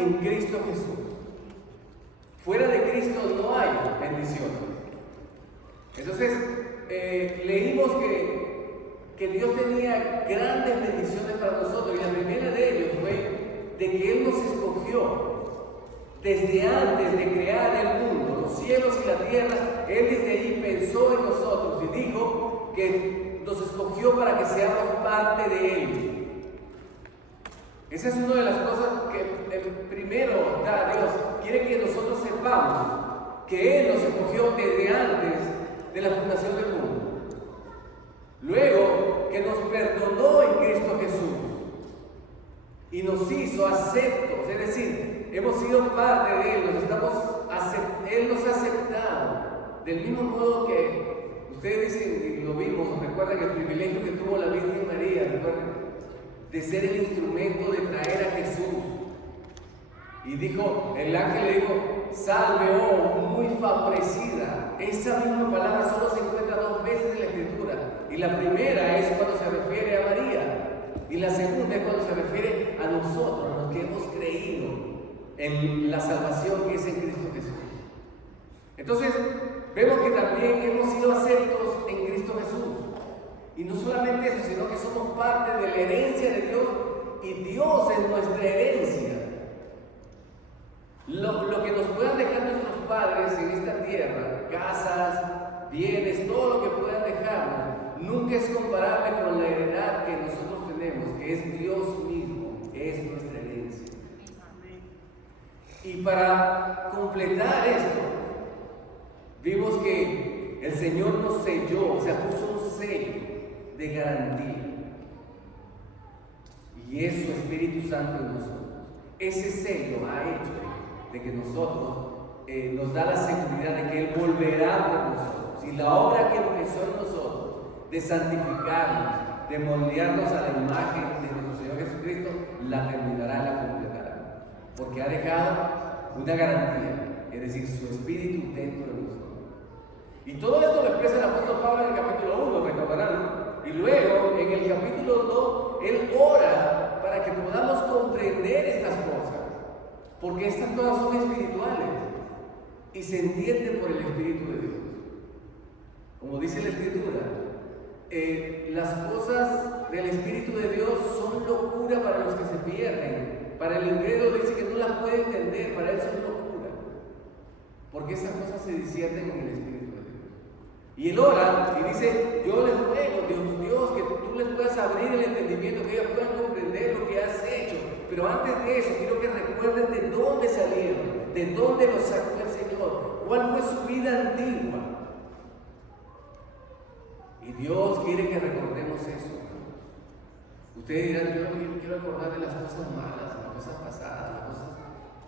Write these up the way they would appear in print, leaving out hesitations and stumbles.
en Cristo Jesús. Fuera de Cristo no hay bendición. Entonces, leímos que Dios tenía grandes bendiciones para nosotros, y la primera de ellos fue de que Él nos escogió desde antes de crear el mundo, los cielos y la tierra. Él desde ahí pensó en nosotros y dijo que nos escogió para que seamos parte de Él. Esa es una de las cosas que primero Dios quiere que nosotros sepamos, que Él nos escogió desde antes de la fundación del mundo. Luego, que nos perdonó en Cristo Jesús y nos hizo aceptos, es decir, hemos sido parte de Él, Él nos ha aceptado, del mismo modo que ustedes dicen, y lo vimos, recuerdan el privilegio que tuvo la Virgen María, recuerden, de ser el instrumento de traer a Jesús. Y dijo, el ángel le dijo, salve, oh, muy favorecida. Esa misma palabra solo se encuentra 2 veces en la Escritura. Y la primera es cuando se refiere a María. Y la segunda es cuando se refiere a nosotros, a los que hemos creído en la salvación que es en Cristo Jesús. Entonces, vemos que también hemos sido aceptos en Cristo Jesús. Y no solamente eso, sino que somos parte de la herencia de Dios, y Dios es nuestra herencia. Lo que nos puedan dejar nuestros padres en esta tierra, casas, bienes, todo lo que puedan dejarnos, nunca es comparable con la heredad que nosotros tenemos, que es Dios mismo, es nuestra herencia. Y para completar esto, vimos que el Señor nos selló, o sea, puso un sello de garantía, y es su Espíritu Santo en nosotros. Ese sello ha hecho de que nosotros nos da la seguridad de que Él volverá por nosotros, y la obra que empezó en nosotros de santificarnos, de moldearnos a la imagen de nuestro Señor Jesucristo, la terminará y la completará, porque ha dejado una garantía, es decir, su Espíritu dentro de nosotros. Y todo esto lo expresa el apóstol Pablo en el capítulo 1, recordarán. Y luego, en el capítulo 2, él ora para que podamos comprender estas cosas, porque estas cosas son espirituales y se entienden por el Espíritu de Dios. Como dice la Escritura, las cosas del Espíritu de Dios son locura para los que se pierden. Para el incrédulo dice que no las puede entender, para él son locura, porque esas cosas se disciernen en el Espíritu. Y él ora y dice, yo les ruego, Dios, que tú les puedas abrir el entendimiento, que ellos puedan comprender lo que has hecho. Pero antes de eso, quiero que recuerden de dónde salieron, de dónde los sacó el Señor, cuál fue su vida antigua. Y Dios quiere que recordemos eso. Ustedes dirán, yo no quiero acordar de las cosas malas, de las cosas pasadas, las cosas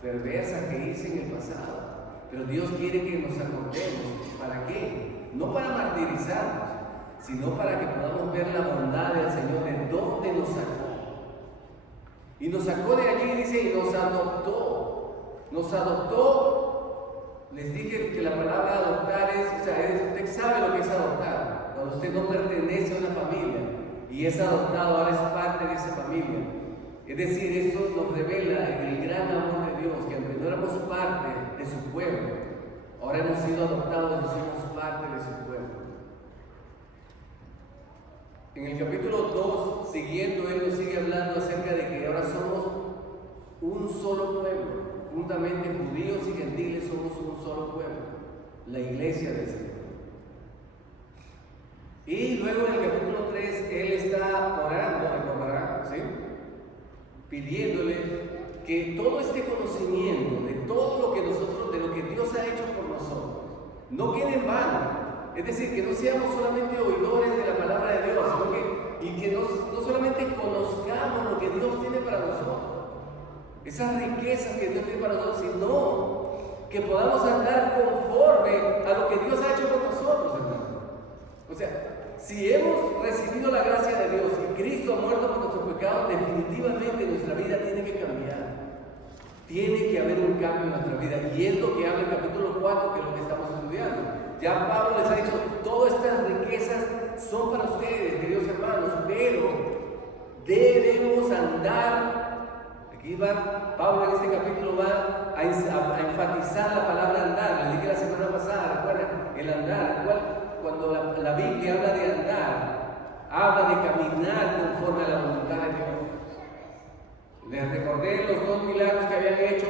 perversas que hice en el pasado. Pero Dios quiere que nos acordemos. ¿Para qué? No para martirizarnos, sino para que podamos ver la bondad del Señor, de dónde nos sacó. Y nos sacó de allí, dice, y nos adoptó. Nos adoptó. Les dije que la palabra adoptar es, o sea, usted sabe lo que es adoptar. Cuando usted no pertenece a una familia y es adoptado, ahora es parte de esa familia. Es decir, esto nos revela el gran amor de Dios, que aunque no éramos parte de su pueblo, ahora hemos sido adoptados y somos parte de su pueblo. En el capítulo 2, siguiendo, él nos sigue hablando acerca de que ahora somos un solo pueblo. Juntamente judíos y gentiles somos un solo pueblo, la iglesia del Señor. Y luego en el capítulo 3, él está orando, recordará, ¿sí?, pidiéndole que todo este conocimiento de todo lo que nosotros, de lo que Dios ha hecho por nosotros, no quede en vano. Es decir, que no seamos solamente oidores de la palabra de Dios, sino que no solamente conozcamos lo que Dios tiene para nosotros, esas riquezas que Dios tiene para nosotros, sino que podamos andar conforme a lo que Dios ha hecho por nosotros, hermano. O sea, si hemos recibido la gracia de Dios y Cristo ha muerto por nuestros pecados, definitivamente nuestra vida tiene que cambiar. Tiene que haber un cambio en nuestra vida, y es lo que habla el capítulo 4, que es lo que estamos estudiando. Ya Pablo les ha dicho, todas estas riquezas son para ustedes, queridos hermanos, pero debemos andar, Aquí va, Pablo en este capítulo va a enfatizar la palabra andar. Le dije la semana pasada, recuerden, el andar. Cuando la Biblia habla de andar, habla de caminar conforme a la voluntad de Dios. Les recordé los dos milagros que habían hecho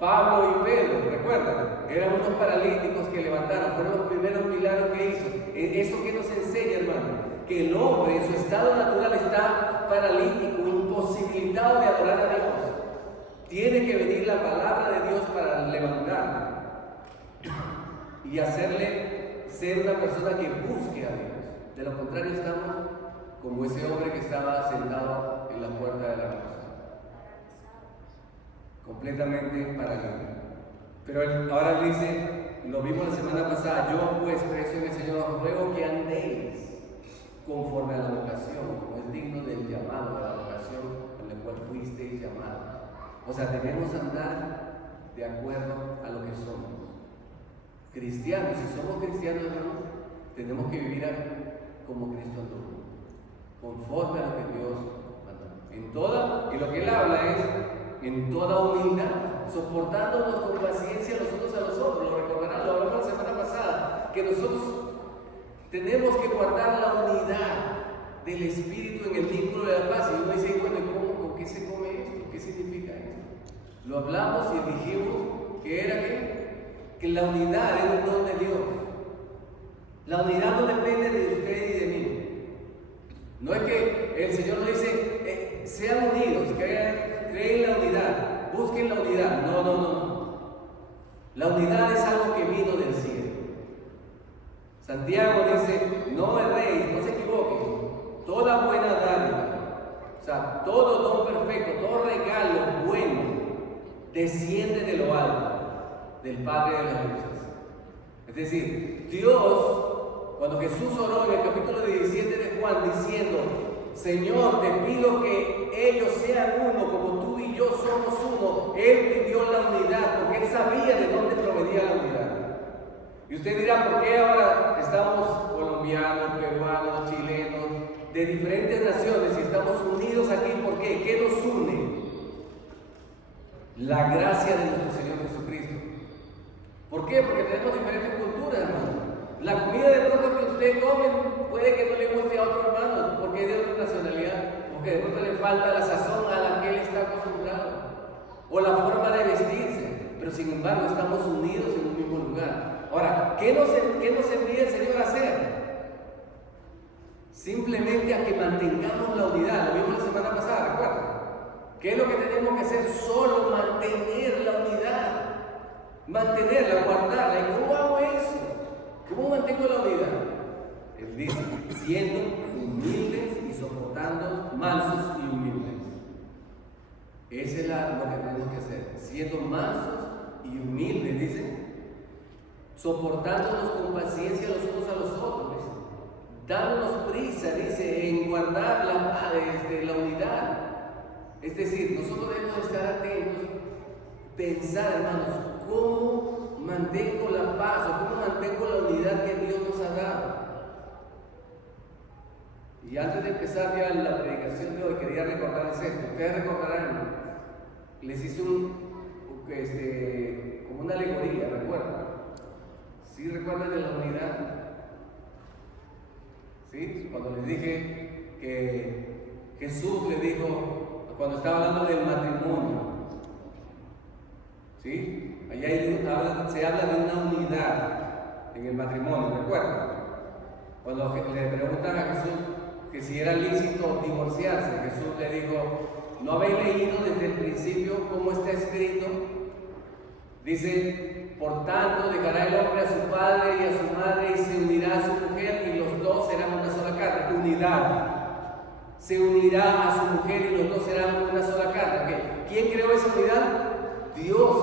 Pablo y Pedro, ¿recuerdan? Eran unos paralíticos que levantaron, fueron los primeros milagros que hizo. ¿Eso qué nos enseña, hermano? Que el hombre en su estado natural está paralítico, imposibilitado de adorar a Dios. Tiene que venir la palabra de Dios para levantarlo y hacerle ser una persona que busque a Dios. De lo contrario, estamos como ese hombre que estaba sentado en la puerta de la casa, completamente paralítico. Pero ahora dice, lo vimos la semana pasada: yo pues, preso en el Señor, os ruego que andéis conforme a la vocación, como es digno del llamado, de la vocación en la cual fuisteis llamados. O sea, debemos andar de acuerdo a lo que somos. Cristianos, si somos cristianos, hermanos, tenemos que vivir como Cristo andó, conforme a lo que Dios mandó. Y lo que Él habla es en toda humildad, soportándonos con paciencia los unos a los otros. Lo recordarán, lo hablamos la semana pasada, que nosotros tenemos que guardar la unidad del Espíritu en el vínculo de la paz. Y uno dice, bueno, ¿con qué se come esto? ¿Qué significa esto? Lo hablamos y dijimos que era que la unidad es un don de Dios. La unidad no depende de usted y de mí. No es que el Señor nos dice, sean unidos, creen la unidad, busquen la unidad. No. La unidad es algo que vino del cielo. Santiago dice, no erréis, no se equivoquen, toda buena dádiva, o sea, todo don perfecto, todo regalo bueno, desciende de lo alto, del Padre de las luces. Es decir, Dios, cuando Jesús oró en el capítulo 17 de Juan, diciendo, Señor, te pido que ellos sean uno, como tú y yo somos uno, Él pidió la unidad, porque Él sabía de dónde provenía la unidad. Y usted dirá, ¿por qué ahora estamos colombianos, peruanos, chilenos, de diferentes naciones y estamos unidos aquí? ¿Por qué? ¿Qué nos une? La gracia de nuestro Señor Jesucristo. ¿Por qué? Porque tenemos diferentes culturas, hermano. La comida de pronto que usted come puede que no le guste a otro hermano, porque es de otra nacionalidad, porque de pronto le falta la sazón a la que él está acostumbrado, o la forma de vestirse, pero sin embargo estamos unidos en un mismo lugar. Ahora, ¿qué nos envía el Señor a hacer? Simplemente a que mantengamos la unidad. Lo vimos la semana pasada, ¿recuerdan? ¿Qué es lo que tenemos que hacer? Solo mantener la unidad. Mantenerla, guardarla. ¿Y cómo hago eso? ¿Cómo mantengo la unidad? Él dice, siendo humildes y soportando, mansos y humildes. Esa es lo que tenemos que hacer. Siendo mansos y humildes, dice, soportándonos con paciencia los unos a los otros, dándonos prisa, dice, en guardar la unidad. Es decir, nosotros debemos estar atentos, pensar, hermanos, cómo mantengo la paz o cómo mantengo la unidad que Dios nos ha dado. Y antes de empezar ya la predicación de hoy, quería recordarles esto. Ustedes recordarán, les hice como una alegoría, ¿recuerdan? ¿Sí recuerdan de la unidad? ¿Sí? Cuando les dije que Jesús le dijo, cuando estaba hablando del matrimonio, ¿sí? Allá se habla de una unidad en el matrimonio, ¿recuerdan? Cuando le preguntan a Jesús que si era lícito divorciarse, Jesús le dijo, ¿no habéis leído desde el principio cómo está escrito? Dice, por tanto dejará el hombre a su padre y a su madre y se unirá a su mujer y los dos serán una sola carne. Unidad. Se unirá a su mujer y los dos serán una sola carne. ¿Quién creó esa unidad? Dios.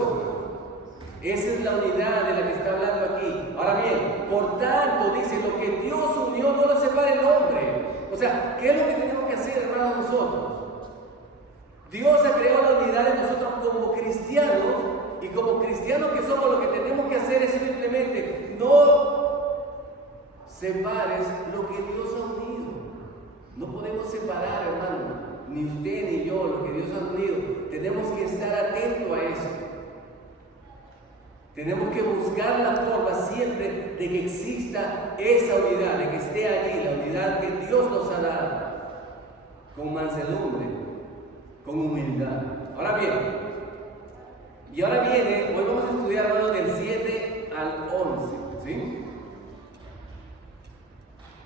Esa es la unidad de la que está hablando aquí. Ahora bien, por tanto, dice, lo que Dios unió no lo separa el hombre. O sea, ¿qué es lo que tenemos que hacer, hermanos, nosotros? Dios ha creado la unidad de nosotros como cristianos, y como cristianos que somos, lo que tenemos que hacer es simplemente no separes lo que Dios ha unido. No podemos separar, hermano, ni usted ni yo, lo que Dios ha unido. tenemos que estar atentos a eso. Tenemos que buscar la forma siempre de que exista esa unidad, de que esté allí, la unidad que Dios nos ha dado, con mansedumbre, con humildad. Ahora bien, hoy vamos a estudiar, hermanos, del 7 al 11, ¿sí?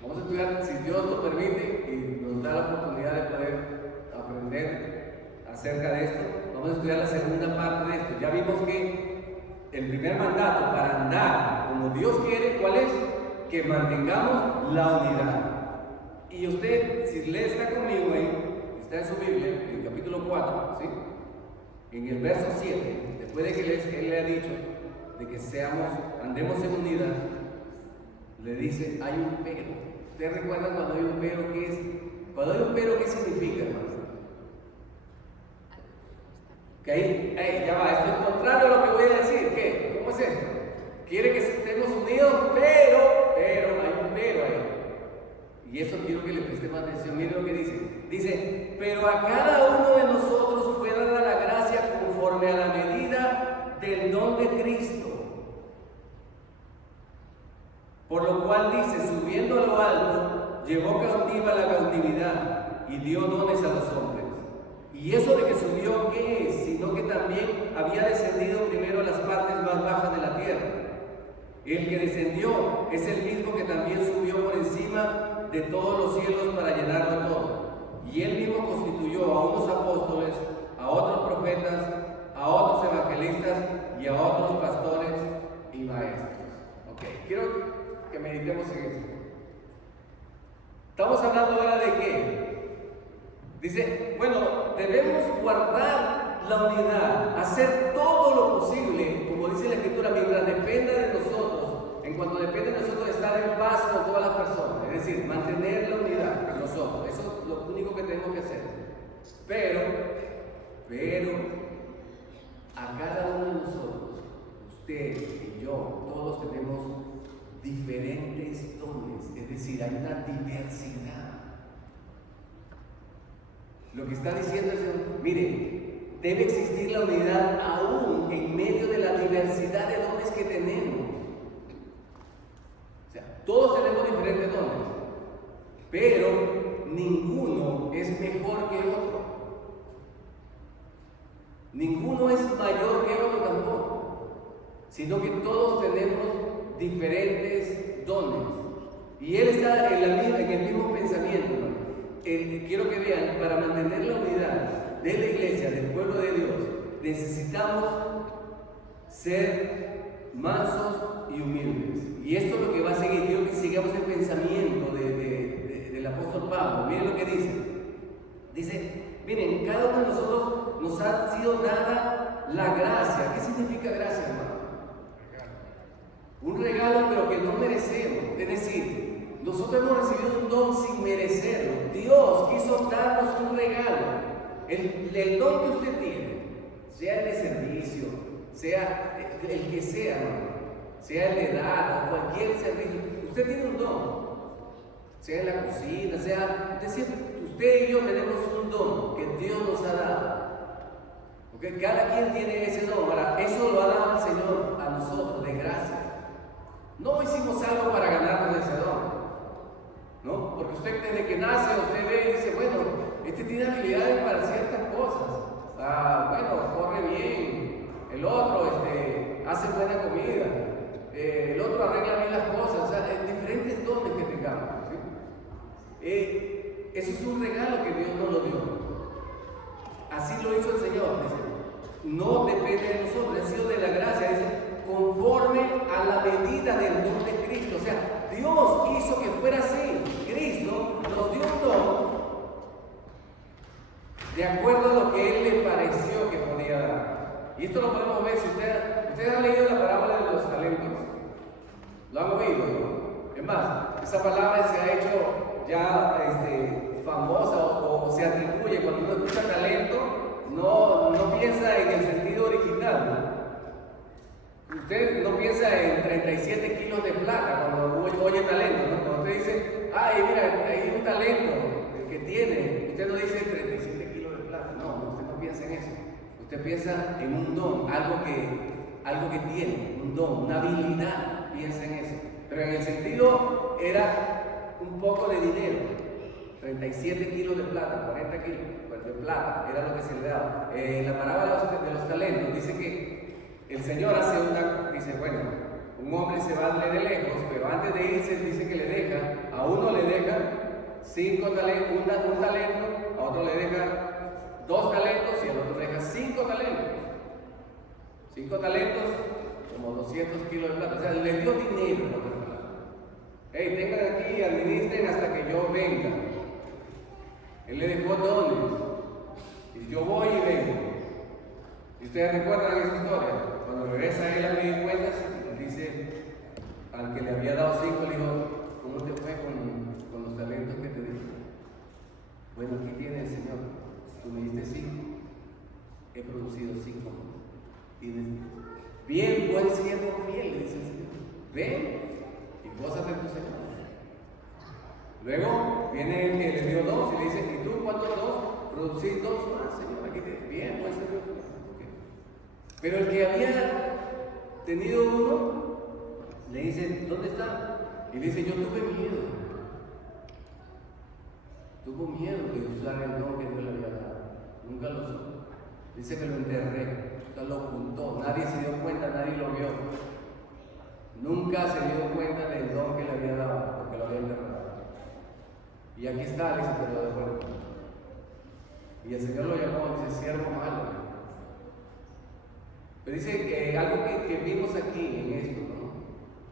Vamos a estudiar, si Dios nos permite y nos da la oportunidad de poder aprender acerca de esto, vamos a estudiar la segunda parte de esto. Ya vimos que el primer mandato para andar como Dios quiere, ¿cuál es? Que mantengamos la unidad. Y usted, si lee, está conmigo ahí, está en su Biblia, en el capítulo 4, ¿sí? En el verso 7, después de que él le ha dicho de que andemos en unidad, le dice, hay un pero. ¿Ustedes recuerdan cuando hay un pero? Cuando hay un pero, ¿qué significa, hermano? Que ahí, ya va, esto es contrario a lo que voy a decir. ¿Qué? ¿Cómo es esto? Quiere que estemos unidos, pero hay un pero ahí. Y eso quiero que le prestemos atención. Miren lo que dice. Dice, pero a cada uno de nosotros fue dada la gracia conforme a la medida del don de Cristo. Por lo cual dice, subiendo a lo alto, llevó cautiva la cautividad y dio dones a los hombres. Y eso de que subió, ¿qué es? Sino que también había descendido primero a las partes más bajas de la tierra. El que descendió es el mismo que también subió por encima de todos los cielos para llenarlo todo. Y él mismo constituyó a unos apóstoles, a otros profetas, a otros evangelistas y a otros pastores y maestros. Ok, quiero que meditemos en esto. Estamos hablando ahora de qué. Dice, bueno, debemos guardar la unidad, hacer todo lo posible, como dice la Escritura, mientras dependa de nosotros, en cuanto depende de nosotros, estar en paz con todas las personas, es decir, mantener la unidad nosotros. Eso es lo único que tenemos que hacer. Pero, a cada uno de nosotros, usted y yo, todos tenemos diferentes dones, es decir, hay una diversidad. Lo que está diciendo es, mire, debe existir la unidad aún en medio de la diversidad de dones que tenemos. O sea, todos tenemos diferentes dones, pero ninguno es mejor que otro. Ninguno es mayor que otro tampoco, sino que todos tenemos diferentes dones. Y él está en el mismo pensamiento, ¿no? Quiero que vean, para mantener la unidad de la iglesia, del pueblo de Dios, necesitamos ser mansos y humildes. Y esto es lo que va a seguir. Quiero que sigamos el pensamiento del apóstol Pablo. Miren lo que dice. Dice, miren, cada uno de nosotros nos ha sido dada la gracia. ¿Qué significa gracia, hermano? Un regalo, pero que no merecemos. Es decir, nosotros hemos recibido un don sin merecerlo. Dios quiso darnos un regalo. El don que usted tiene, sea el de servicio, sea el que sea, sea el de edad, cualquier servicio, usted tiene un don. Sea en la cocina, usted y yo tenemos un don que Dios nos ha dado. Porque cada quien tiene ese don. Ahora, eso lo ha dado el Señor a nosotros de gracia. No hicimos algo para ganarnos ese don. ¿No? Porque usted desde que nace, usted ve y dice, bueno, este tiene habilidades para ciertas cosas. Bueno, corre bien. El otro hace buena comida. El otro arregla bien las cosas. O sea, diferentes dones que tengamos. ¿Sí? Eso es un regalo que Dios nos lo dio. Así lo hizo el Señor. Dice, no depende de nosotros, ha sido de la gracia. Dice, conforme a la medida del don de Cristo. O sea, Dios hizo que fuera así. Cristo nos dio un don de acuerdo a lo que Él le pareció que podía dar. Y esto lo podemos ver si ustedes han leído la parábola de los talentos. ¿Lo han oído? ¿No? Es más, esa palabra se ha hecho ya famosa o se atribuye. Cuando uno escucha talento, no piensa en el sentido original, ¿no? Usted no piensa en 37 kilos de plata cuando oye talento, ¿no? Cuando usted dice, ay, mira, hay un talento que tiene, usted no dice 37 kilos de plata, no, usted no piensa en eso. Usted piensa en un don, algo que tiene, un don, una habilidad, piensa en eso. Pero en el sentido era un poco de dinero, 37 kilos de plata, 40 kilos de plata, era lo que se le daba. La parábola de los talentos dice que el Señor dice, bueno, un hombre se va de lejos, pero antes de irse dice que le deja, a uno le deja 5 talentos, un talento, a otro le deja 2 talentos y al otro le deja 5 talentos. 5 talentos, como 200 kilos de plata. O sea, le dio dinero. Hey, tengan aquí, administren hasta que yo venga. Él le dejó dones. Y yo voy y vengo. Y ustedes recuerdan esa historia. Cuando regresa él a pedir cuentas, dice al que le había dado 5, le dijo, ¿cómo te fue con los talentos que te di? Bueno, aquí tiene el Señor. Tú me diste 5. He producido 5. Tienes 10. Bien, buen siervo fiel, le dice el Señor. Ven y gózate de tu Señor. Luego viene el que le dio 2 y le dice, ¿y tú cuántos 2? Producí 2 más, Señor. Aquí tienes. Bien, buen siervo fiel. Okay. Pero el que había tenido 1, le dice, ¿dónde está? Y le dice, yo tuve miedo. Tuvo miedo de usar el don que Dios le había dado. Nunca lo usó. Dice que lo enterré. O sea, lo ocultó. Nadie se dio cuenta, nadie lo vio. Nunca se dio cuenta del don que le había dado, porque lo había enterrado. Y aquí está, dice, te lo devuelvo. Y el Señor lo llamó, dice, siervo malo. Pero dice que algo que vimos aquí en esto, ¿no?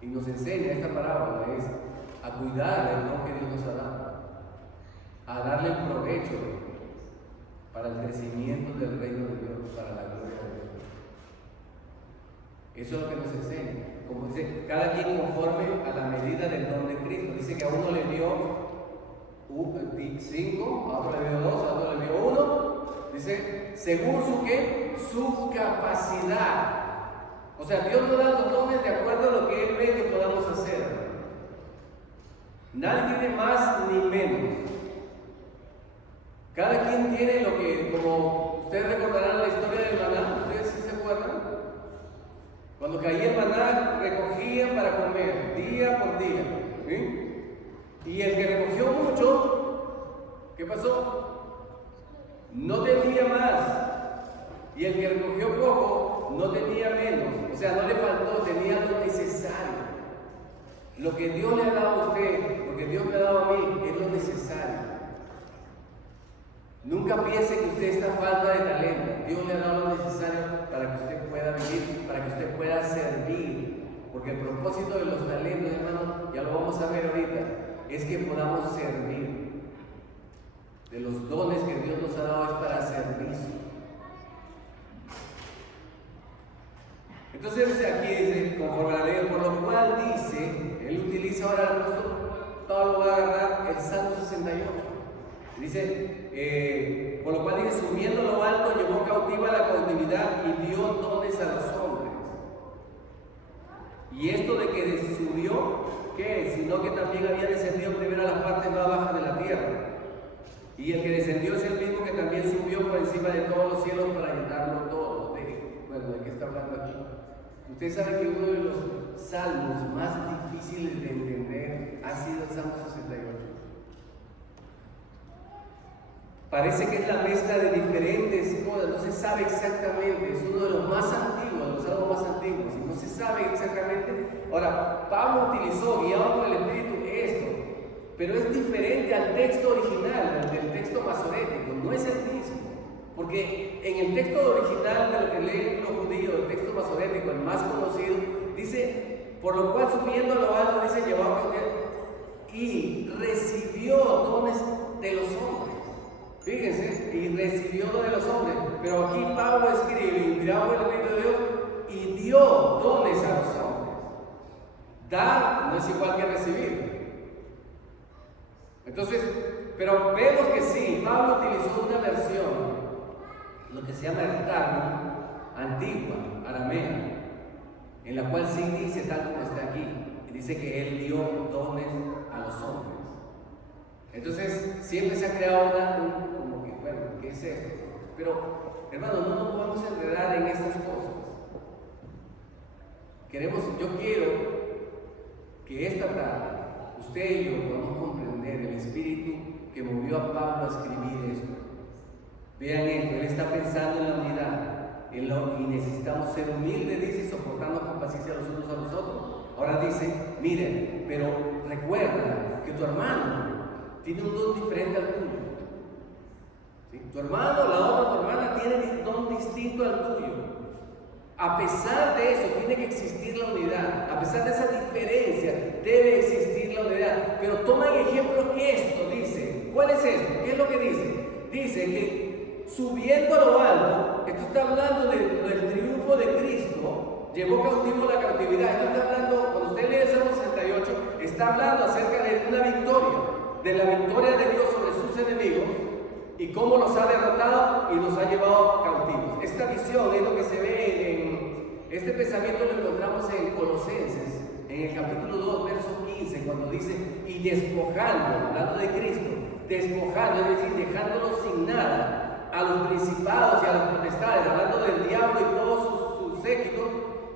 Y nos enseña esta parábola es a cuidar del don que Dios nos ha dado, a darle el provecho para el crecimiento del reino de Dios, para la gloria de Dios. Eso es lo que nos enseña. Como dice, cada quien conforme a la medida del don de Cristo. Dice que a uno le dio 5, a otro le dio 2, a otro le dio 1. Dice, según su ¿qué? Su capacidad. O sea, Dios nos da los dones de acuerdo a lo que Él ve que podamos hacer. Nadie tiene más ni menos. Cada quien tiene lo que, como ustedes recordarán la historia del maná, ¿ustedes sí se acuerdan? Cuando caía el maná, recogían para comer, día por día. ¿Sí? Y el que recogió mucho, ¿qué pasó? No tenía más. Y el que recogió poco, no tenía menos. O sea, no le faltó, tenía lo necesario. Lo que Dios le ha dado a usted, lo que Dios me ha dado a mí, es lo necesario. Nunca piense que usted está falta de talento. Dios le ha dado lo necesario para que usted pueda vivir, para que usted pueda servir. Porque el propósito de los talentos, hermanos, ya lo vamos a ver ahorita, es que podamos servir. De los dones que Dios nos ha dado es para servicio. Entonces dice, conforme a la ley, por lo cual dice, él utiliza ahora el apóstol Pablo, va a agarrar el Salmo 68. Dice, por lo cual dice, subiendo a lo alto, llevó cautiva la cautividad y dio dones a los hombres. Y esto de que subió, ¿qué es? Sino que también había descendido primero a las partes más bajas de la tierra. Y el que descendió es el mismo que también subió por encima de todos los cielos para llenarlo todo. ¿De qué está hablando aquí? Ustedes saben que uno de los salmos más difíciles de entender ha sido el Salmo 68. Parece que es la mezcla de diferentes cosas, no se sabe exactamente, es uno de los más antiguos, de los salmos más antiguos, y no se sabe exactamente. Ahora, Pablo utilizó, guiado por el Espíritu, esto, pero es diferente al texto original, al del texto masorético, no es el mismo. Porque en el texto original de lo que leen los judíos, el texto masorético, el más conocido, dice, por lo cual subiendo a lo alto, dice, llevó a y recibió dones de los hombres. Fíjense, y recibió dones de los hombres. Pero aquí Pablo escribe, inspirado por el Espíritu de Dios, y dio dones a los hombres. Dar no es igual que recibir. Entonces, pero vemos que sí, Pablo utilizó una versión, lo que se llama Targum, antigua, aramea, en la cual sí dice tal como está aquí, y dice que él dio dones a los hombres. Entonces siempre se ha creado como que, bueno, ¿qué es esto? Pero Hermanos, no nos podemos enredar en estas cosas. Yo quiero que esta tarde usted y yo podamos comprender el espíritu que movió a Pablo a escribir esto. Vean esto, él está pensando en la unidad, y necesitamos ser humildes, dice, soportando con paciencia los unos a los otros. Ahora dice, miren, pero recuerda que tu hermano tiene un don diferente al tuyo. ¿Sí? Tu hermano, tu hermana tiene un don distinto al tuyo. A pesar de eso, tiene que existir la unidad. A pesar de esa diferencia, debe existir la unidad. Pero toma en ejemplo esto, dice. ¿Cuál es esto? ¿Qué es lo que dice? Dice que subiendo a lo alto, esto está hablando del triunfo de Cristo, llevó cautivo la cautividad. Esto está hablando, cuando usted lee el Salmo 68, está hablando acerca de una victoria, de la victoria de Dios sobre sus enemigos y cómo los ha derrotado y los ha llevado cautivos. Esta visión es lo que se ve este pensamiento, lo encontramos en Colosenses, en el capítulo 2, verso 15, cuando dice, y despojando, hablando de Cristo, despojando, es decir, dejándolos sin nada, a los principados y a las potestades, hablando del diablo y todos sus séquitos,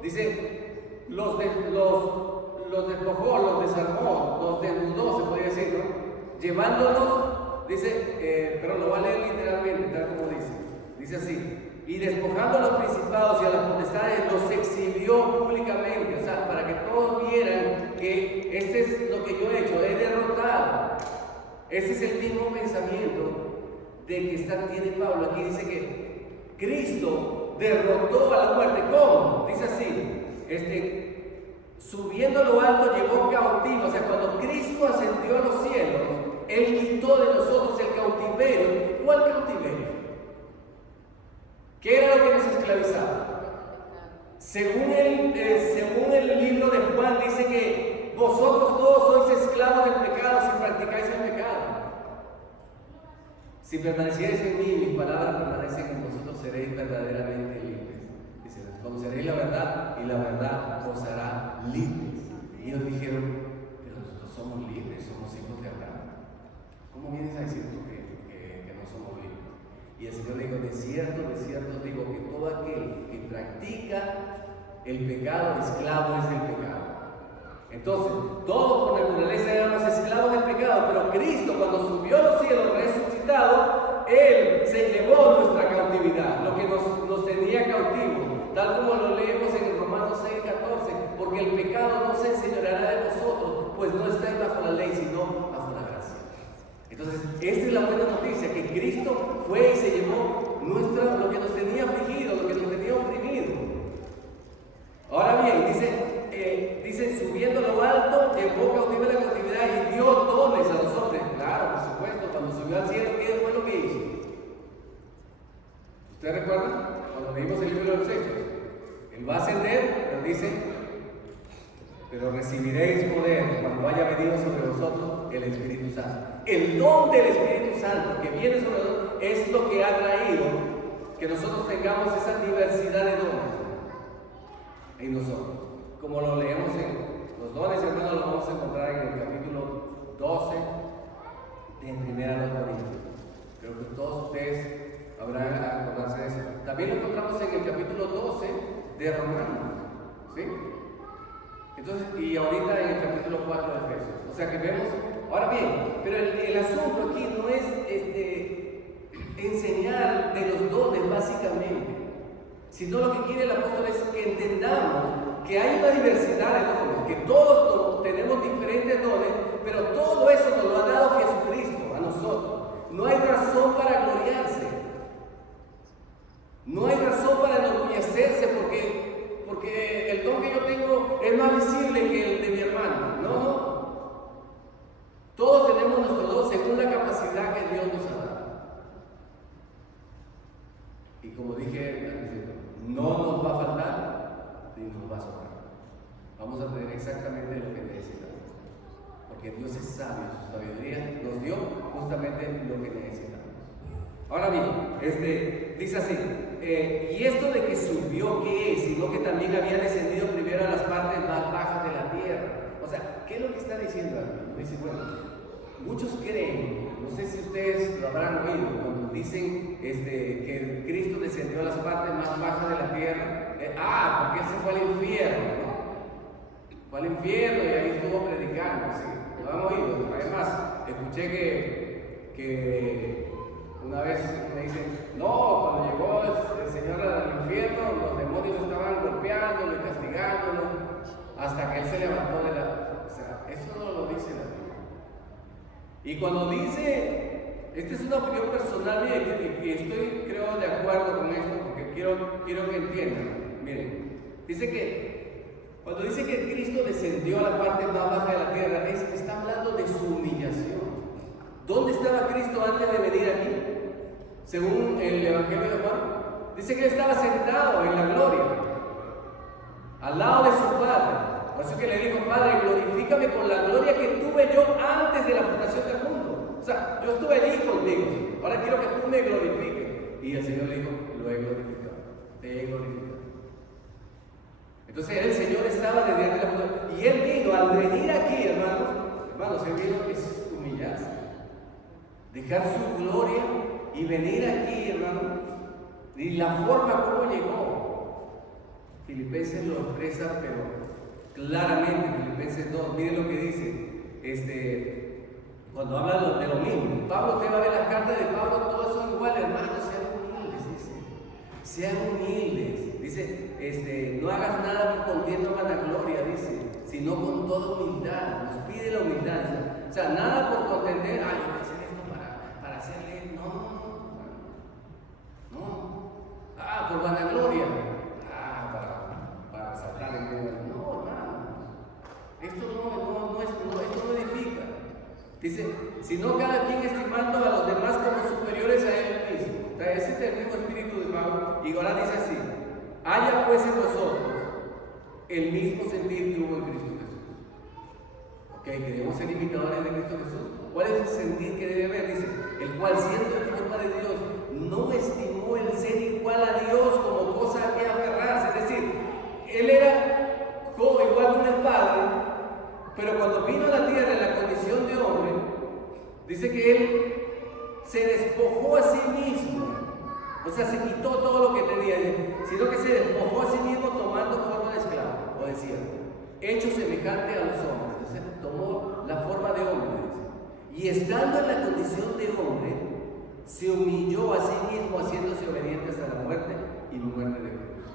dice, los despojó, los desarmó, los desnudó, se podría decir, ¿no? Llevándolos, dice, pero lo va a leer literalmente, tal como dice así, y despojando a los principados y a las potestades, los exhibió públicamente, o sea, para que todos vieran que este es lo que yo he hecho, he derrotado. Ese es el mismo pensamiento de que tiene Pablo. Aquí dice que Cristo derrotó a la muerte. ¿Cómo? Dice así, subiendo a lo alto llevó cautivo. O sea, cuando Cristo ascendió a los cielos, Él quitó de nosotros el cautiverio. ¿Cuál cautiverio? ¿Qué era lo que nos esclavizaba? Según el libro de Juan, dice que vosotros todos sois esclavos del pecado si practicáis el pecado. Si permanecierais en mí, mis palabras permanecen en vosotros, seréis verdaderamente libres. Dice, conoceréis la verdad y la verdad os hará libres. Y ellos dijeron, pero nosotros somos libres, somos hijos de Abraham. ¿Cómo vienes a decir tú que no somos libres? Y el Señor dijo, de cierto os digo que todo aquel que practica el pecado, esclavo es del pecado. Entonces, todos por naturaleza éramos esclavos del pecado, pero Cristo, cuando subió a los cielos resucitado, Él se llevó nuestra cautividad, lo que nos tenía cautivos, tal como lo leemos en Romanos 6:14, porque el pecado no se enseñoreará de vosotros, pues no estáis bajo la ley, sino bajo la gracia. Entonces, esta es la buena noticia, que Cristo fue y se llevó lo que nos tenía afligido, lo que nos tenía oprimido. Ahora bien, dice, subiendo a lo alto, llevó cautivo la cautividad y dio dones a los hombres. Claro, por supuesto, cuando subió al cielo, ¿qué fue lo que hizo? ¿Usted recuerda? Cuando leímos el libro de los Hechos, Él va a ascender, pero dice, pero recibiréis poder cuando haya venido sobre vosotros el Espíritu Santo. El don del Espíritu Santo que viene sobre nosotros es lo que ha traído que nosotros tengamos esa diversidad de dones en nosotros. Como lo leemos en los dones, hermanos, los vamos a encontrar en el capítulo 12 de Primera de Corintios. Creo que todos ustedes habrán acordarse de eso. También lo encontramos en el capítulo 12 de Romanos, ¿sí? Entonces, y ahorita en el capítulo 4 de Efesios. O sea que vemos, ahora bien, pero el asunto aquí no es enseñar de los dones básicamente, sino lo que quiere el apóstol es que entendamos que hay una diversidad de dones, que todos tenemos diferentes dones, pero todo eso nos lo ha dado Jesucristo a nosotros. No hay razón para gloriarse, no hay razón para enorgullecerse porque el don que yo tengo es más visible que el de mi hermano. No. Todos tenemos nuestro don según la capacidad que Dios nos ha dado. Y como dije, no nos va a faltar ni nos va a sobrar. Vamos a tener exactamente lo que necesitamos. Porque Dios es sabio, su sabiduría nos dio justamente lo que necesitamos. Ahora bien, dice así, y esto de que subió, ¿qué es? Sino que también había descendido primero a las partes más bajas de la tierra. O sea, ¿qué es lo que está diciendo aquí? Dice, bueno, muchos creen, no sé si ustedes lo habrán oído, cuando cuando dicen que Cristo descendió a las partes más bajas de la tierra, porque Él se fue al infierno, ¿no? Fue al infierno y ahí estuvo predicando, ¿sí? Lo han oído. Además, escuché que una vez me dicen, no, cuando llegó el Señor al infierno, los demonios estaban golpeándolo y castigándolo hasta que Él se levantó de la... O sea, eso no lo dice la Biblia. Y cuando dice, esta es una opinión personal mía y estoy, creo, de acuerdo con esto, porque quiero que entiendan. Miren, dice que cuando dice que Cristo descendió a la parte más baja de la tierra, está hablando de su humillación. ¿Dónde estaba Cristo antes de venir aquí? Según el Evangelio de Juan, dice que Él estaba sentado en la gloria, al lado de su Padre. Por eso que le dijo, Padre, glorifícame con la gloria que tuve yo antes de la fundación del mundo. O sea, yo estuve allí contigo, ahora quiero que tú me glorifiques. Y el Señor le dijo, lo he glorificado, te he glorificado. Entonces el Señor estaba desde antes de la fundación. Y Él vino, al venir aquí, hermanos, Él vino a humillarse, dejar su gloria y venir aquí, hermanos. Y la forma como llegó, Filipenses lo expresa, pero claramente, Filipenses 2, miren lo que dice, cuando habla de lo mismo. Pablo, usted va a ver las cartas de Pablo, todas son iguales, hermanos, sean humildes, dice. Sean humildes, dice, no hagas nada por contienda o vanagloria, dice, sino con toda humildad, nos pide la humildad. O sea, nada por contender, yo voy a hacer esto para hacerle, no. Por vanagloria, para resaltar el medio. No, hermano, esto no edifica. Dice, sino cada quien estimando a los demás como superiores a él mismo. O sea, ese es el mismo espíritu de Pablo. Y ahora dice así, haya pues en nosotros el mismo sentir que hubo en Cristo Jesús. Queremos ser imitadores de Cristo Jesús. ¿Cuál es el sentir que debe haber? Dice, el cual siendo en forma de Dios, no estimó el ser igual a Dios como cosa a que aferrarse. Es decir, Él era igual con el Padre, pero cuando vino a la tierra en la condición de hombre, dice que Él se despojó a sí mismo. O sea, se quitó todo lo que tenía, sino que se despojó a sí mismo tomando forma de esclavo, o de siervo, hecho semejante a los hombres. Entonces tomó la forma de hombre, y estando en la condición de hombre, se humilló a sí mismo, haciéndose obediente hasta la muerte y muerte de cruz.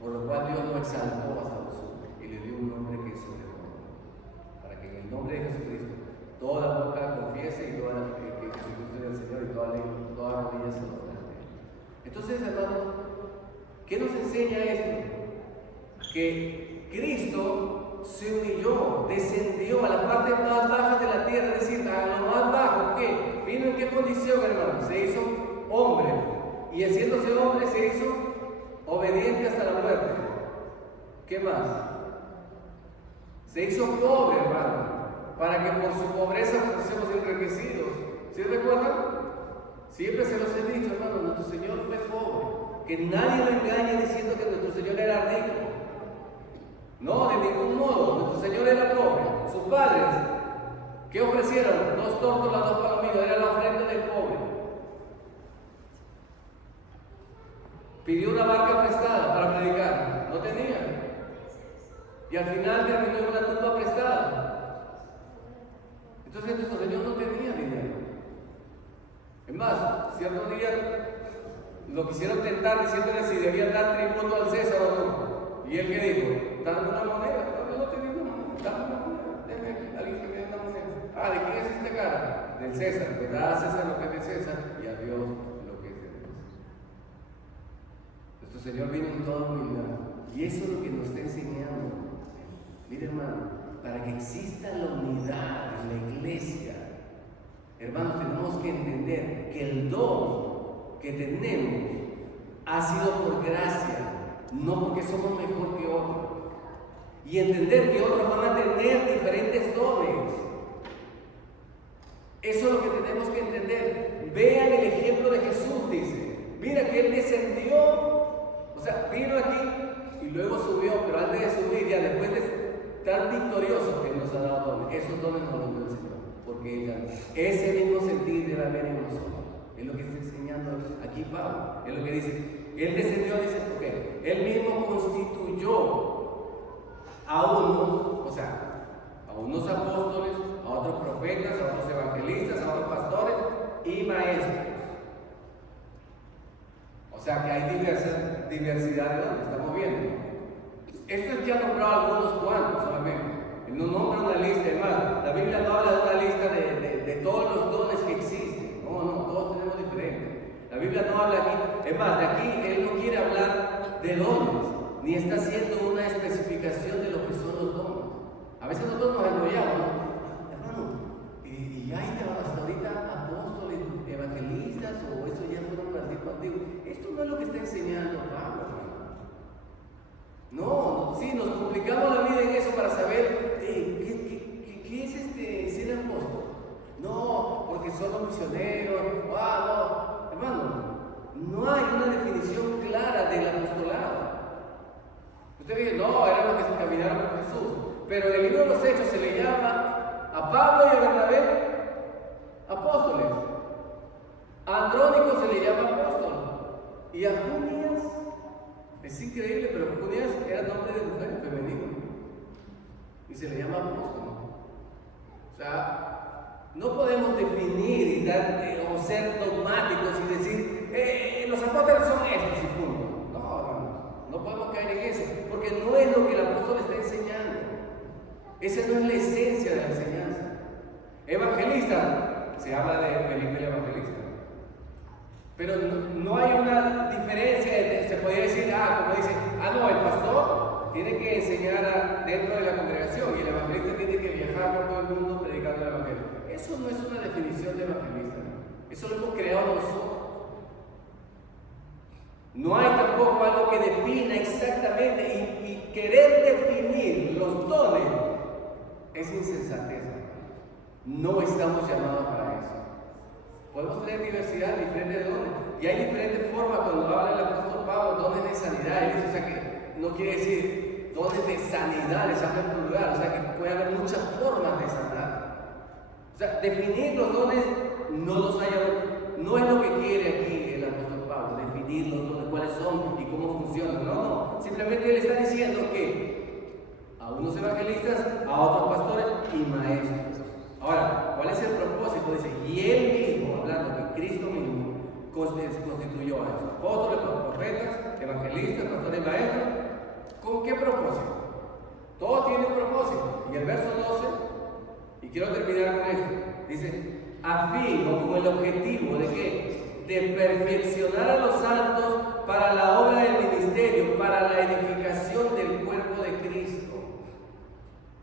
Por lo cual Dios lo exaltó hasta lo sumo y le dio un nombre que es sobre todo, para que en el nombre de Jesucristo toda boca confiese y que Jesucristo es el Señor y toda rodilla se lo delante. Entonces, hermanos, ¿qué nos enseña esto? Que Cristo se humilló, descendió a la parte más baja de la tierra, es decir, a lo más bajo. ¿Qué? ¿Vino en qué condición, hermano? Se hizo hombre, y haciéndose hombre se hizo obediente hasta la muerte. ¿Qué más? Se hizo pobre, hermano, para que por su pobreza fuésemos enriquecidos. ¿Sí recuerdan? Siempre se los he dicho, hermano, nuestro Señor fue pobre. Que nadie lo engañe diciendo que nuestro Señor era rico. No, de ningún modo, nuestro Señor era pobre. Sus padres, ¿qué ofrecieron? 2 tórtolas, 2 palominos, era la ofrenda del pobre. Pidió una barca prestada para predicar, no tenía. Y al final terminó en una tumba prestada. Entonces nuestro Señor no tenía dinero. Es más, cierto día lo quisieron tentar diciéndole si debían dar tributo al César o no. ¿Y él qué dijo? Dame una moneda. No, yo no tenía una moneda. Dame una moneda. Déjame alguien que me dé una moneda. ¿De quién es esta cara? Del César. Le da a César lo que es de César y a Dios lo que es de Dios. Nuestro Señor vino en toda humildad. Y eso es lo que nos está enseñando. Mire, hermano, para que exista la unidad en la iglesia, hermanos, tenemos que entender que el don que tenemos ha sido por gracia, no porque somos mejor que otros. Y entender que otros van a tener diferentes dones. Eso es lo que tenemos que entender. Vean el ejemplo de Jesús, dice. Mira que Él descendió, o sea, vino aquí y luego subió, pero antes de subir, ya después de estar victorioso, Él nos ha dado dones. Esos dones nos los dio el Señor, porque ese mismo sentir debe haber en nosotros. Es lo que está enseñando aquí Pablo. Es lo que dice. Él descendió, dice, ok, él mismo constituyó a unos, o sea, a unos apóstoles, a otros profetas, a otros evangelistas, a otros pastores y maestros. O sea que hay diversidad de dones, estamos viendo. Esto es que ha nombrado algunos cuantos solamente. Él no nombra una lista, es más, la Biblia no habla de una lista de todos los dones que existen. No, todos tenemos diferentes. La Biblia no habla aquí, es más, de aquí él no quiere hablar de dones, ni está haciendo una especificación de lo que son los dones. A veces nosotros nos enrollamos, ¿no? Hermano, y hay hasta ahorita apóstoles, evangelistas, o eso ya fueron participativos. Esto no es lo que está enseñando Pablo, hermano. No, sí, nos complicamos la vida en eso para saber qué es ser apóstol. No, porque son los misioneros. No, hermano, no hay una definición clara del apostolado. Usted dice, no, eran los que se caminaron con Jesús. Pero en el libro de los Hechos se le llama a Pablo y a Bernabé apóstoles. A Andrónico se le llama apóstol. Y a Junias, es increíble, pero Junias era nombre de mujer, femenino. Y se le llama apóstol. O sea, no podemos definir o ser dogmáticos y decir, los apóstoles son estos y punto. No podemos caer en eso, porque no es lo que el apóstol está enseñando. Esa no es la esencia de la enseñanza. Evangelista, se habla de Felipe el evangelista. Pero no hay una diferencia, se podría decir, como dice, no, el pastor tiene que enseñar dentro de la congregación y el evangelista tiene que viajar por todo el mundo predicando el evangelio. Eso no es una definición de evangelista, eso lo hemos creado nosotros. No hay tampoco algo que defina exactamente y querer definir los dones es insensatez. No estamos llamados para eso. Podemos tener diversidad, diferentes dones, y hay diferentes formas. Cuando habla el apóstol Pablo, dones de sanidad, o sea que no quiere decir dones de sanidad, les habla en plural, o sea que puede haber muchas formas de sanar. O sea, definir los dones no es lo que quiere aquí el apóstol Pablo, definir los dones, cuáles son y cómo funcionan. No, simplemente él está diciendo que a unos evangelistas, a otros pastores y maestros. Ahora, ¿cuál es el propósito? Dice, y él mismo, hablando que Cristo mismo constituyó a esos apóstoles, profetas, evangelistas, pastores y maestros. ¿Con qué propósito? Todo tiene un propósito. Y el verso 12, y quiero terminar con esto, dice, a fin o con el objetivo de ¿qué? De perfeccionar a los santos para la obra del ministerio, para la edificación del cuerpo de Cristo,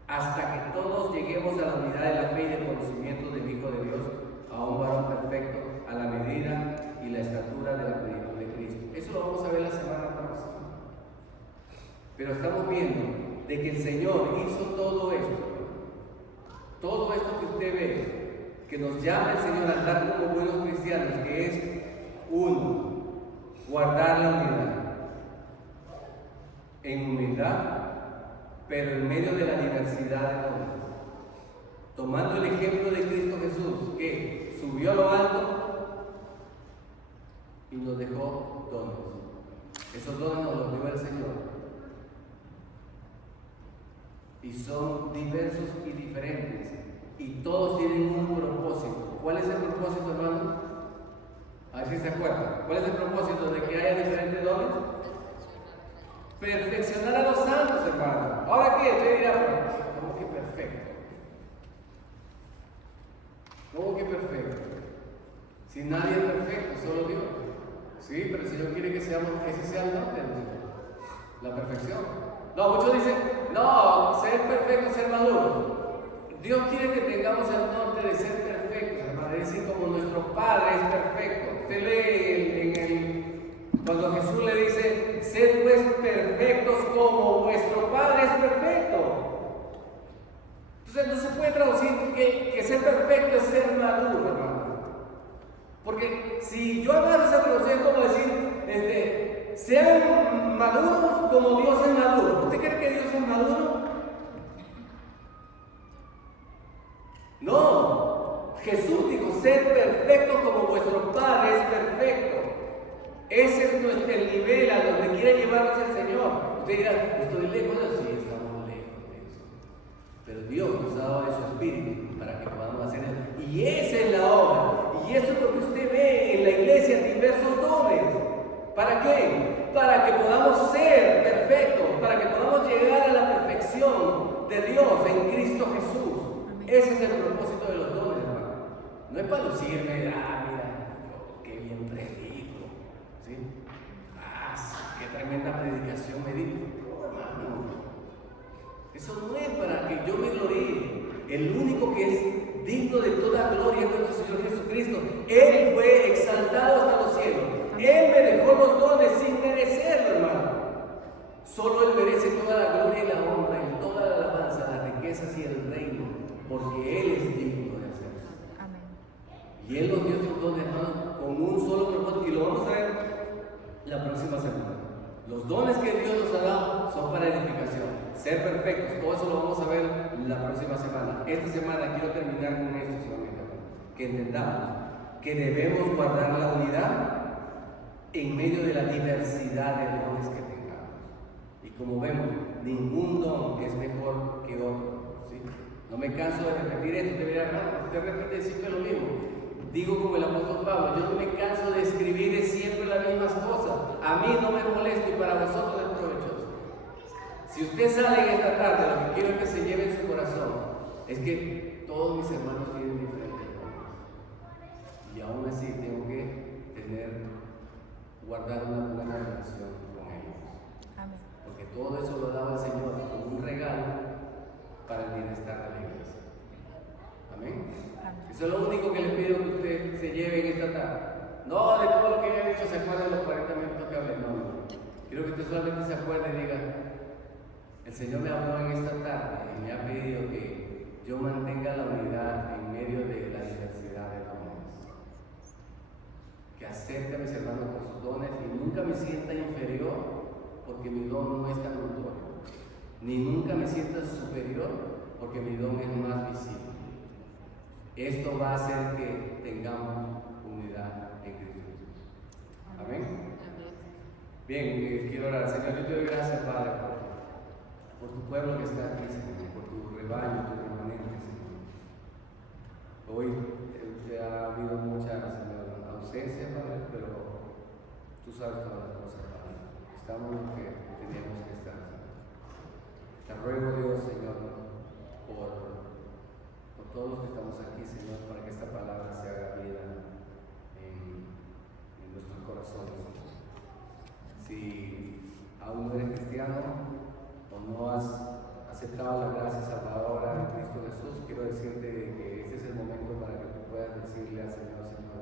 hasta que todos lleguemos a la unidad de la fe y del conocimiento del Hijo de Dios, a un varón perfecto, a la medida y la estatura de la plenitud de Cristo. Eso lo vamos a ver la semana próxima. Pero estamos viendo de que el Señor hizo todo esto que usted ve, que nos llama el Señor a andar como buenos cristianos, que es uno, guardar la unidad. En humildad, pero en medio de la diversidad de dones. Tomando el ejemplo de Cristo Jesús, que subió a lo alto y nos dejó dones. Esos dones nos los dio el Señor. Y son diversos y diferentes. Y todos tienen un propósito. ¿Cuál es el propósito, hermano? A ver si se acuerdan. ¿Cuál es el propósito de que haya diferentes dones? Perfeccionar a los santos, hermano. ¿Ahora qué? Usted dirá, ¿cómo que perfecto? ¿Cómo que perfecto? Si nadie es perfecto, solo Dios. Sí, pero el Señor quiere que ese sea el norte de nosotros. La perfección. No, muchos dicen, no, ser perfecto es ser maduro. Dios quiere que tengamos el norte de ser perfectos, hermano. Es decir, como nuestro Padre es perfecto. Usted lee cuando Jesús le dice, sed pues perfectos como vuestro Padre es perfecto. Entonces no se puede traducir que ser perfecto es ser maduro, hermano. Porque si yo agarro esa traducción, es como decir, sean maduros como Dios es maduro. ¿Usted cree que Dios es maduro? No. Jesús dijo, sed perfectos como vuestro Padre es el nivel a donde quiere llevarnos el Señor. Usted dirá, estoy lejos, sí, estamos lejos de eso. Pero Dios nos ha dado de su Espíritu para que podamos hacer eso. Y esa es la obra. Y eso es lo que usted ve en la iglesia, diversos dones. ¿Para qué? Para que podamos ser perfectos, para que podamos llegar a la perfección de Dios en Cristo Jesús. Ese es el propósito de los dones, hermano. No es para lucirme, mira, qué bien predico, ¿sí? Qué tremenda predicación me dijo. No, hermano. Eso no es para que yo me gloríe. El único que es digno de toda gloria es nuestro Señor Jesucristo. Él fue exaltado hasta los cielos. Él me dejó los dones sin merecerlo, hermano. Solo Él merece toda la gloria y la honra, y toda la alabanza, las riquezas y el reino, porque Él es digno de hacerlo. Amén. Y Él nos dio estos dones, hermano, con un solo propósito, y lo vamos a ver la próxima semana. Los dones que Dios nos ha dado son para edificación, ser perfectos. Todo eso lo vamos a ver la próxima semana. Esta semana quiero terminar con esto solamente, que entendamos que debemos guardar la unidad en medio de la diversidad de dones que tengamos. Y como vemos, ningún don es mejor que otro, ¿sí? No me canso de repetir esto. Usted repite siempre lo mismo. Digo como el apóstol Pablo, yo no me canso de escribir siempre las mismas cosas. A mí no me molesta y para vosotros es provechoso. Si usted sale en esta tarde, lo que quiero que se lleve en su corazón es que todos mis hermanos tienen diferentes dones. Y aún así tengo que guardar una buena relación con ellos. Amén. Porque todo eso lo daba el Señor como un regalo para el bienestar de la iglesia. Amén. Eso es lo único que le pido que usted se lleve en esta tarde. No, de todo lo que he dicho se acuerda de los 40 minutos que hablé. No. Quiero que usted solamente se acuerde y diga, el Señor me habló en esta tarde y me ha pedido que yo mantenga la unidad en medio de la diversidad de dones. Que acepte a mis hermanos con sus dones y nunca me sienta inferior porque mi don no es tan notorio. Ni nunca me sienta superior porque mi don es más visible. Esto va a hacer que tengamos unidad en Cristo Jesús. Amén. Bien, quiero orar. Señor, yo te doy gracias, Padre, por tu pueblo que está aquí, Señor, por tu rebaño, tu remanente, Señor. Hoy ha habido mucha, Señor, ausencia, Padre, pero tú sabes todas las cosas, Padre. Estamos lo que teníamos que estar, Señor. Te ruego, Dios, Señor, por todos los que estamos aquí, Señor, para que esta palabra se haga vida en nuestros corazones. Si aún no eres cristiano o no has aceptado la gracia salvadora en Cristo Jesús, quiero decirte que este es el momento para que tú puedas decirle al Señor, Señor,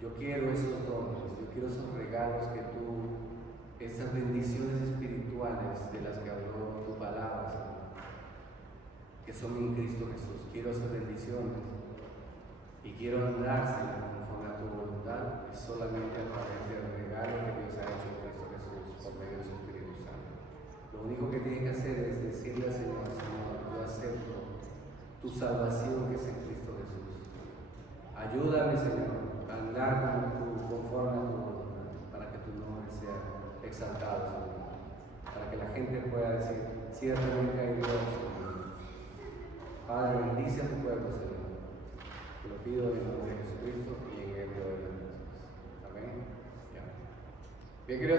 yo quiero esos dones, yo quiero esos regalos que tú, esas bendiciones espirituales de las que habló tu palabra, Señor, que son en Cristo Jesús. Quiero esas bendiciones y quiero andar, Señor, conforme a tu voluntad, y solamente a través del regalo que Dios ha hecho en Cristo Jesús por medio de su Espíritu Santo. Lo único que tienes que hacer es decirle al Señor, Señor, yo acepto tu salvación que es en Cristo Jesús. Ayúdame, Señor, a andar conforme a tu voluntad, para que tu nombre sea exaltado, Señor, para que la gente pueda decir, ciertamente hay Dios, Señor. Padre, bendice a tu pueblo, Señor. Te lo pido en el nombre de Jesucristo y en el nombre de Jesús. Amén. Bien, queridos.